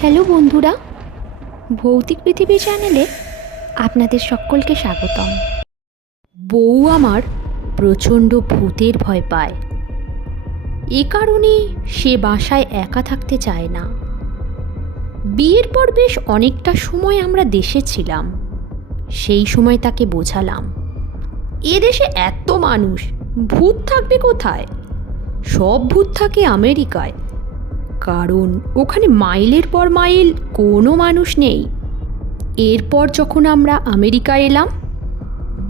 Hello বন্ধুরা, ভৌতিক পৃথিবী চ্যানেলে আপনাদের সকলকে স্বাগতম। বউ আমার প্রচণ্ড ভূতের ভয় পায়। এ কারণে সে বাসায় একা থাকতে চায় না। বিয়ের পর বেশ অনেকটা সময় আমরা দেশে ছিলাম। সেই সময় তাকে বোঝালাম, এ দেশে এত মানুষ, ভূত থাকবে কোথায়? সব ভূত থাকে আমেরিকায়। কারণ ওখানে মাইলের পর মাইল কোনো মানুষ নেই। এরপর যখন আমরা আমেরিকা এলাম,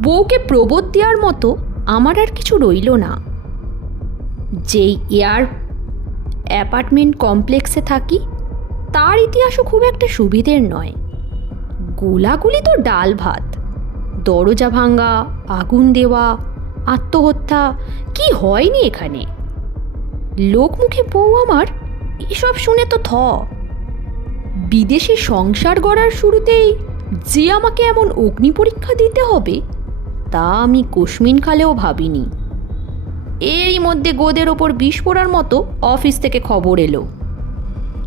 বউকে প্রবোধ দেওয়ার মতো আমার আর কিছু রইল না। যেই এয়ার অ্যাপার্টমেন্ট কমপ্লেক্সে থাকি, তার ইতিহাসও খুব একটা সুবিধের নয়। গোলাগুলি তো ডাল ভাত, দরজা ভাঙা, আগুন দেওয়া, আত্মহত্যা, কি হয়নি এখানে? লোকমুখে বউ আমার এসব শুনে তো থ। বিদেশে সংসার গড়ার শুরুতেই যে আমাকে এমন অগ্নি পরীক্ষা দিতে হবে, তা আমি কোশমিন কালেও ভাবিনি। এরই মধ্যে গোদের ওপর বিষ পড়ার মতো অফিস থেকে খবর এলো।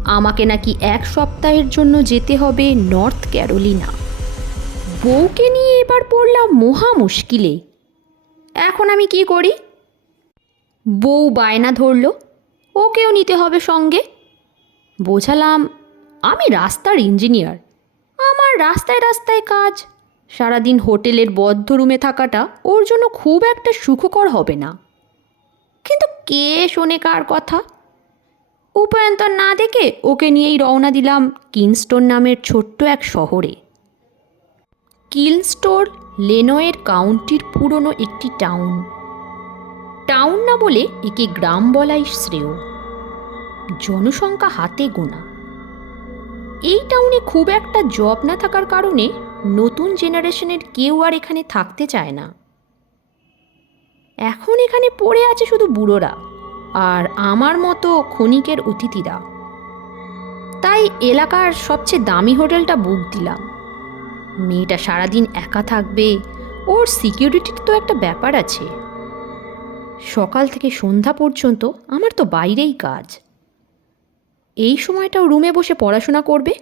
আমাকে নাকি এক সপ্তাহের জন্য যেতে হবে নর্থ ক্যারোলিনা। বউকে নিয়ে এবার পড়লাম মহা মুশকিলে। এখন আমি কি করি? বউ বায়না ধরল ওকেও নিতে হবে সঙ্গে। বোঝালাম, আমি রাস্তার ইঞ্জিনিয়ার। আমার রাস্তায় রাস্তায় কাজ। সারাদিন হোটেলের বদ্ধ রুমে থাকাটা ওর জন্য খুব একটা সুখকর হবে না। কিন্তু কে শোনে কার কথা? উপায়ন্তর না দেখে ওকে নিয়েই রওনা দিলাম কিনস্টোন নামের ছোট্ট এক শহরে। কিলস্টোর লেনোয়ের কাউন্টির পুরনো একটি টাউন। টাউন না বলে একে গ্রাম বলাই শ্রেয়। জনসংখ্যা হাতে গোনা। এই টাউনে খুব একটা জব না থাকার কারণে নতুন জেনারেশনের কেউ আর এখানে থাকতে চায় না। এখন এখানে পড়ে আছে শুধু বুড়োরা আর আমার মতো ক্ষণিকের অতিথিরা। তাই এলাকার সবচেয়ে দামি হোটেলটা বুক দিলাম। মেয়েটা সারাদিন একা থাকবে, ওর সিকিউরিটির তো একটা ব্যাপার আছে। সকাল থেকে সন্ধ্যা পর্যন্ত আমার তো বাইরেই কাজ। এই সময়টাও রুমে বসে পড়াশোনা করবে?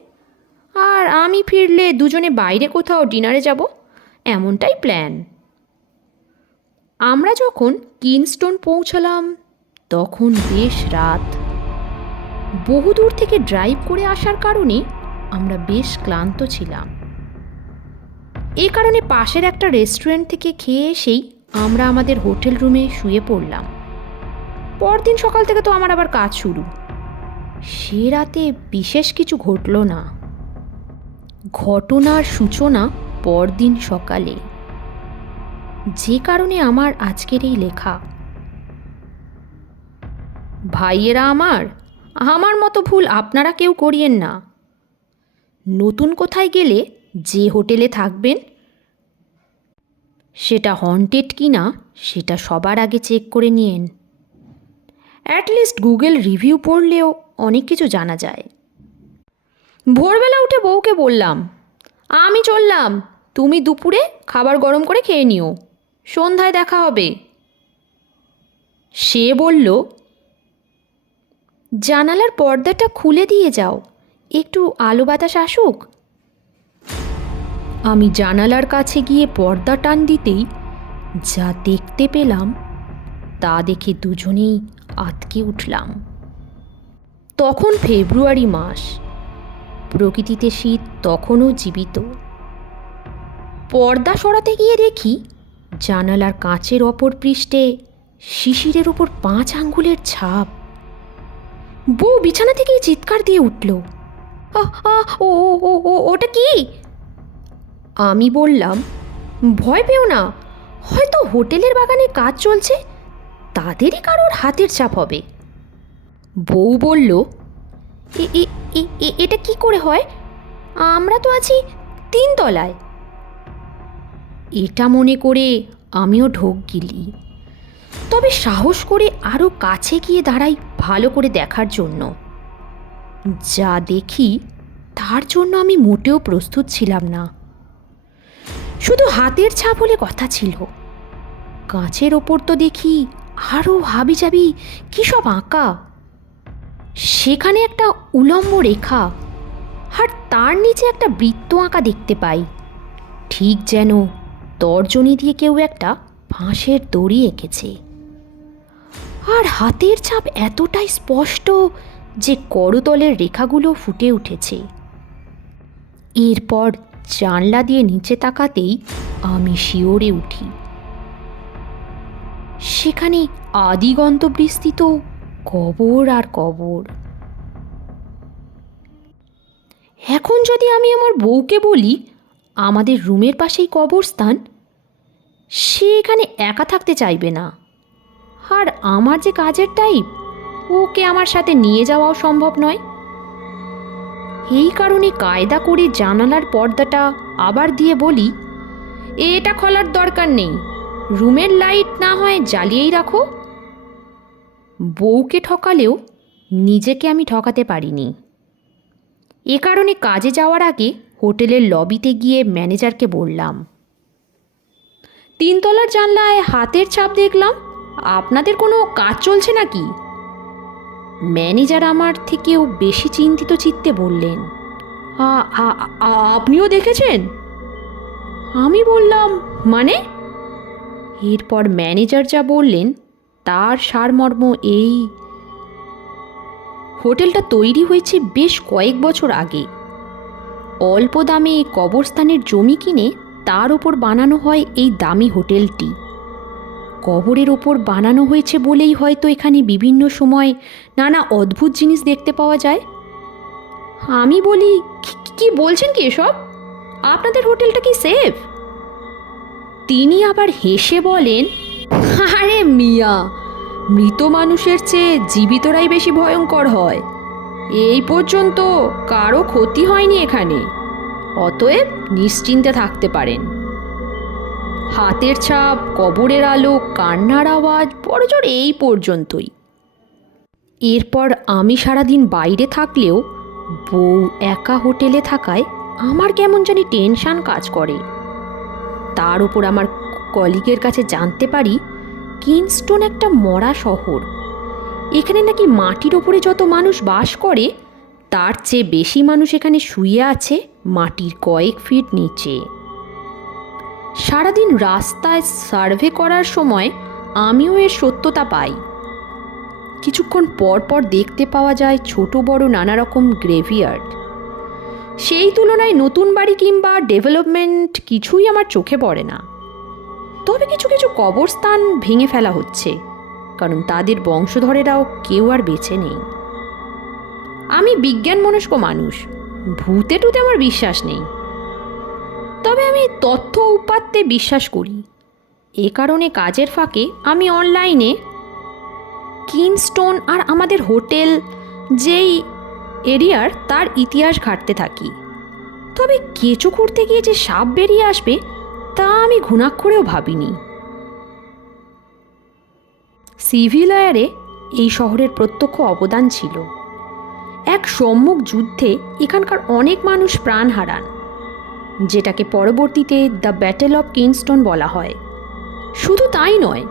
আর আমি ফিরলে দুজনে বাইরে কোথাও ডিনারে যাব? এমনটাই প্ল্যান। আমরা যখন কিনস্টোন পৌঁছালাম, তখন বেশ রাত। বহুদূর থেকে ড্রাইভ করে আসার কারণে আমরা বেশ ক্লান্ত ছিলাম। এ কারণে পাশের একটা রেস্টুরেন্ট থেকে খেয়ে এসেই আমরা আমাদের হোটেল রুমে শুয়ে পড়লাম। পরদিন সকাল থেকে তো আমার আবার কাজ শুরু। সে রাতে বিশেষ কিছু ঘটল না। ঘটনার সূচনা পরদিন সকালে। যে কারণে আমার আজকের এই লেখা। ভাইয়েরা আমার আমার মতো ভুল আপনারা কেউ করিয়েন না। নতুন কোথায় গেলে যে হোটেলে থাকবেন সেটা হন্টেড কি না সেটা সবার আগে চেক করে নিন অ্যাটলিস্ট গুগল রিভিউ পড়লেও অনেক কিছু জানা যায়। ভোরবেলা উঠে বউকে বললাম, আমি চললাম, তুমি দুপুরে খাবার গরম করে খেয়ে নিও, সন্ধ্যায় দেখা হবে। সে বলল, জানালার পর্দাটা খুলে দিয়ে যাও, একটু আলো বাতাস আসুক। আমি জানালার কাছে গিয়ে পর্দা টান দিতেই যা দেখতে পেলাম তা দেখে দুজনেই আতকে উঠলাম। তখন ফেব্রুয়ারি মাস। প্রকৃতিতে শীত তখনও জীবিত। পর্দা সরাতে গিয়ে দেখি জানালার কাঁচের অপর পৃষ্ঠে শিশিরের ওপর পাঁচ আঙ্গুলের ছাপ। বউ বিছানা থেকেই চিৎকার দিয়ে উঠল। "আহ, আহ, ও ও, ও ও ওটা কি? আমি বললাম, ভয় পেও না, হয়তো হোটেলের বাগানে কাজ চলছে, তাদেরই কারোর হাতের চাপ হবে। বউ বলল, "এ- এ- এ- এ- এটা কি করে হয়? আমরা তো আছি তিন তলায়। এটা মনে করে আমিও ঢোক গিলি। তবে সাহস করে আরও কাছে গিয়ে দাঁড়াই ভালো করে দেখার জন্য। যা দেখি, তার জন্য আমি মোটেও প্রস্তুত ছিলাম না। শুধু হাতের ছাপ হলে কথা ছিল। কাঁচের ওপর তো দেখি আরও হাবি হাবিজাবি, কী সব আঁকা। সেখানে একটা উলম্ব রেখা আর তার নিচে একটা বৃত্ত আঁকা দেখতে পাই। ঠিক যেন তর্জনী দিয়ে কেউ একটা ফাঁসের দড়ি এঁকেছে। আর হাতের ছাপ এতটাই স্পষ্ট যে করতলের রেখাগুলো ফুটে উঠেছে। এরপর জানলা দিয়ে নিচে তাকাতেই আমি শিওরে উঠি। সেখানে আদিগন্ত বিস্তৃত কবর আর কবর। এখন যদি আমি আমার বউকে বলি, আমাদের রুমের পাশেই কবরস্থান, সে এখানে একা থাকতে চাইবে না। আর আমার যে কাজের টাইপ ওকে আমার সাথে নিয়ে যাওয়াও সম্ভব নয়। এই কারণে কায়দা করে জানালার পর্দাটা আবার দিয়ে বলি, এটা খোলার দরকার নেই। রুমের লাইট না হয় জ্বালিয়েই রাখো। বউকে ঠকালেও নিজেকে আমি ঠকাতে পারিনি। এ কারণে কাজে যাওয়ার আগে হোটেলের লবিতে গিয়ে ম্যানেজারকে বললাম, তিনতলার জানলায় হাতের ছাপ দেখলাম। আপনাদের কোনো কাজ চলছে নাকি? ম্যানেজার আমার থেকেও বেশি চিন্তিত চিত্তে বললেন, "আ- আ- আ- আপনিও দেখেছেন? আমি বললাম মানে? এরপর ম্যানেজার যা বললেন, তার সারমর্ম এই। হোটেলটা তৈরি হয়েছে বেশ কয়েক বছর আগে। অল্প দামে কবরস্থানের জমি কিনে তার ওপর বানানো হয় এই দামি হোটেলটি। কবরের ওপর বানানো হয়েছে বলেই হয়তো এখানে বিভিন্ন সময় নানা অদ্ভুত জিনিস দেখতে পাওয়া যায়। আমি বলি, "কি- বলছেন কি এসব? আপনাদের হোটেলটা কি সেফ? তিনি আবার হেসে বলেন, আরে মিয়া, মৃত মানুষের চেয়ে জীবিতরাই বেশি ভয়ঙ্কর হয়। এই পর্যন্ত কারও ক্ষতি হয়নি এখানে। অতএব নিশ্চিন্তে থাকতে পারেন। হাতের ছাপ, কবরের আলো, কান্নার আওয়াজ বড়জোর এই পর্যন্তই। এরপর আমি সারাদিন বাইরে থাকলেও বউ একা হোটেলে থাকায় আমার কেমন জানি টেনশন কাজ করে। তার উপর আমার কলিগের কাছে জানতে পারি কিনস্টোন একটা মরা শহর। এখানে নাকি মাটির ওপরে যত মানুষ বাস করে, তার চেয়ে বেশি মানুষ এখানে শুয়ে আছে মাটির কয়েক ফিট নিচে। সারাদিন রাস্তায় সার্ভে করার সময় আমিও এর সত্যতা পাই। কিছুক্ষণ পর পর দেখতে পাওয়া যায় ছোট বড় নানা রকম গ্রেভিয়ার্ড সেই তুলনায় নতুন বাড়ি কিংবা ডেভেলপমেন্ট কিছুই আমার চোখে পড়ে না। তবে কিছু কিছু কবরস্থান ভেঙে ফেলা হচ্ছে, কারণ তাদের বংশধরেরাও কেউ আর বেঁচে নেই। আমি বিজ্ঞান মনস্ক মানুষ, ভূতে টুতে আমার বিশ্বাস নেই। তবে আমি তথ্য উপাত্তে বিশ্বাস করি। এ কারণে কাজের ফাঁকে আমি অনলাইনে কিনস্টোন আর আমাদের হোটেল যেই এরিয়ার তার ইতিহাস ঘাটতে থাকি। তবে কেঁচো করতে গিয়ে যে সাপ বেরিয়ে আসবে, তা আমি ঘুণাক্ষরেও ভাবিনি। সিভিল ওয়ারে এই শহরের প্রত্যক্ষ অবদান ছিল। এক সম্মুখ যুদ্ধে এখানকার অনেক মানুষ প্রাণ হারান। যেটাকে পরবর্তীতে দ্য ব্যাটেল অফ কিনস্টোন বলা হয়। শুধু তাই নয়,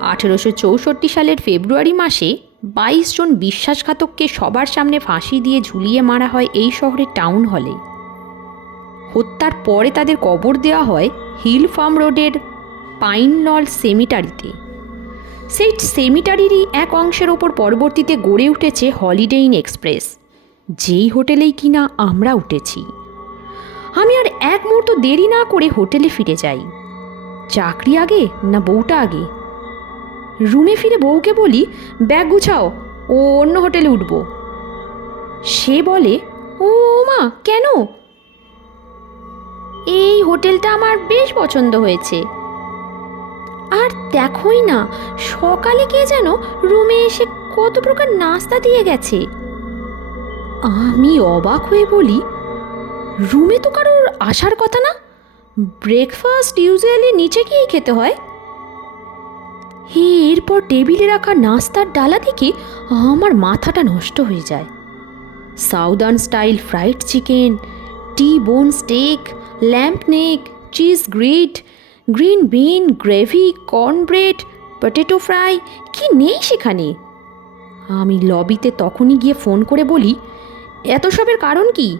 আঠেরোশো চৌষট্টি সালের ফেব্রুয়ারি মাসে বাইশ জন বিশ্বাসঘাতককে সবার সামনে ফাঁসি দিয়ে ঝুলিয়ে মারা হয় এই শহরের টাউন হলে। হত্যার পরে তাদের কবর দেওয়া হয় হিল ফার্ম রোডের পাইনলল সেমিটারিতে। সেই সেমিটারিরই এক অংশের ওপর পরবর্তীতে গড়ে উঠেছে হলিডে ইন এক্সপ্রেস। যেই হোটেলেই কিনা আমরা উঠেছি। আমি আর এক মুহূর্ত দেরি না করে হোটেলে ফিরে যাই। চাকরি আগে না বউটা আগে? রুমে ফিরে বউকে বলি, ব্যাগ গুছাও, ও অন্য হোটেলে উঠব। সে বলে, ও মা, কেন? এই হোটেলটা আমার বেশ পছন্দ হয়েছে। আর দেখোই না, সকালে কে যেন রুমে এসে কত প্রকার নাস্তা দিয়ে গেছে? আমি অবাক হয়ে বলি রুমে তো কারোর আসার কথা না? ব্রেকফাস্ট ইউজুয়ালি নিচে গিয়েই খেতে হয়। হে, এরপর টেবিলে রাখা নাস্তার ডালা দেখে আমার মাথাটা নষ্ট হয়ে যায়। Southern style fried chicken T bone steak lamb neck cheese grit green bean gravy cornbread potato fry কি নেই সেখানে? আমি লবিতে তখনই গিয়ে ফোন করে বলি, এত সবের কারণ কি?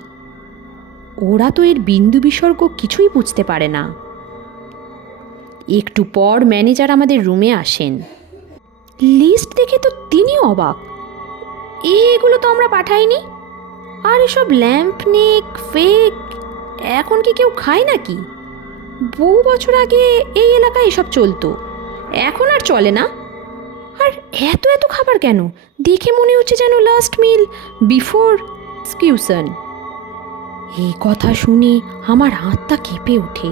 ওরা তো এর বিন্দু বিসর্গ কিছুই বুঝতে পারে না। একটু পর ম্যানেজার আমাদের রুমে আসেন। লিস্ট দেখে তো তিনি অবাক। এগুলো তো আমরা পাঠাইনি। আর এসব ল্যাম্প, নেক, ফেক, এখন কি কেউ খায় নাকি? বহু বছর আগে এই এলাকায় এসব চলতো। এখন আর চলে না। আর এত এত খাবার কেন? দেখে মনে হচ্ছে যেন লাস্ট মিল বিফোর স্কিউশন এই কথা শুনে আমার হাতটা কেঁপে ওঠে।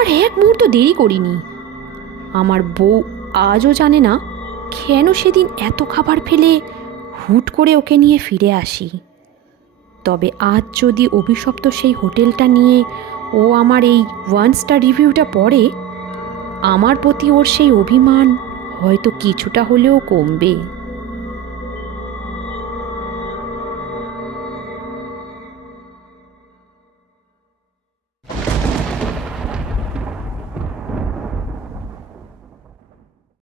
আর এক মুহূর্ত দেরি করিনি। আমার বউ আজও জানে না কেন সেদিন এত খাবার ফেলে হুট করে ওকে নিয়ে ফিরে আসি। তবে আজ যদি অভিশপ্ত সেই হোটেলটা নিয়ে ও আমার এই ওয়ান স্টার রিভিউটা পড়ে, আমার প্রতি ওর সেই অভিমান হয়তো কিছুটা হলেও কমবে।